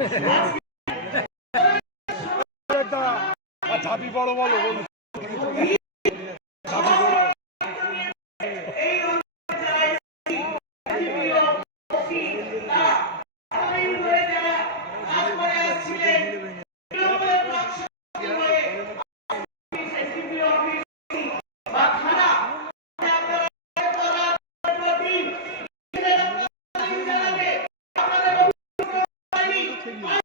ঝাঁপি বড় বড় continue.